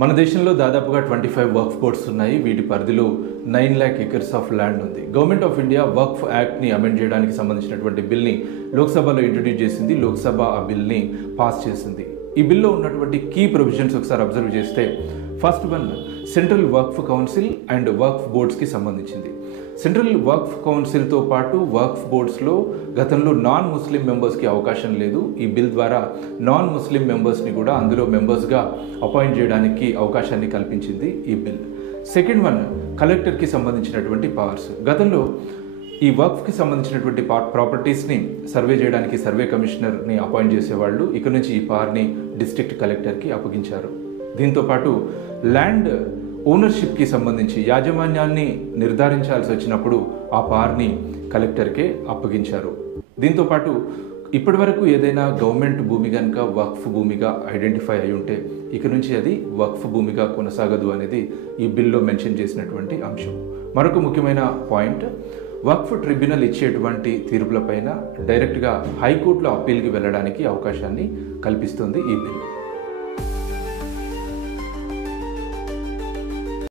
మన దేశంలో దాదాపుగా 25 వర్క్ బోర్డ్స్ ఉన్నాయి. వీటి పరిధిలో 9 lakh acres ఆఫ్ ల్యాండ్ ఉంది. గవర్నమెంట్ ఆఫ్ ఇండియా వర్క్ యాక్ట్ని అమెండ్ చేయడానికి సంబంధించినటువంటి బిల్ని లోక్సభలో ఇంట్రడ్యూస్ చేసింది. లోక్సభ ఆ బిల్ని పాస్ చేసింది. ఈ బిల్లో ఉన్నటువంటి కీ ప్రొవిజన్స్ ఒకసారి అబ్జర్వ్ చేస్తే first one central work council and work బోర్డ్స్కి సంబంధించింది. సెంట్రల్ వర్క్ కౌన్సిల్తో పాటు వర్క్ బోర్డ్స్లో గతంలో నాన్ ముస్లిం మెంబర్స్కి అవకాశం లేదు. ఈ బిల్ ద్వారా నాన్ ముస్లిం మెంబర్స్ని కూడా అందులో మెంబర్స్గా అపాయింట్ చేయడానికి అవకాశాన్ని కల్పించింది ఈ బిల్. సెకండ్ వన్ కలెక్టర్కి సంబంధించినటువంటి పవర్స్. గతంలో ఈ వర్క్కి సంబంధించినటువంటి ప్రాపర్టీస్ని సర్వే చేయడానికి సర్వే కమిషనర్ని అపాయింట్ చేసేవాళ్ళు. ఇక నుంచి ఈ పవర్ని డిస్ట్రిక్ట్ కలెక్టర్కి అప్పగించారు. దీంతోపాటు ల్యాండ్ ఓనర్షిప్కి సంబంధించి యాజమాన్యాన్ని నిర్ధారించాల్సి వచ్చినప్పుడు ఆ పవర్ని కలెక్టర్కే అప్పగించారు. దీంతోపాటు ఇప్పటి వరకు ఏదైనా గవర్నమెంట్ భూమి కనుక వక్ఫ్ భూమిగా ఐడెంటిఫై అయి ఉంటే ఇక నుంచి అది వక్ఫ్ భూమిగా కొనసాగదు అనేది ఈ బిల్లో మెన్షన్ చేసినటువంటి అంశం. మరొక ముఖ్యమైన పాయింట్, వక్ఫ్ ట్రిబ్యునల్ ఇచ్చేటువంటి తీర్పులపైన డైరెక్ట్గా హైకోర్టులో అప్పీల్కి వెళ్ళడానికి అవకాశాన్ని కల్పిస్తుంది ఈ బిల్.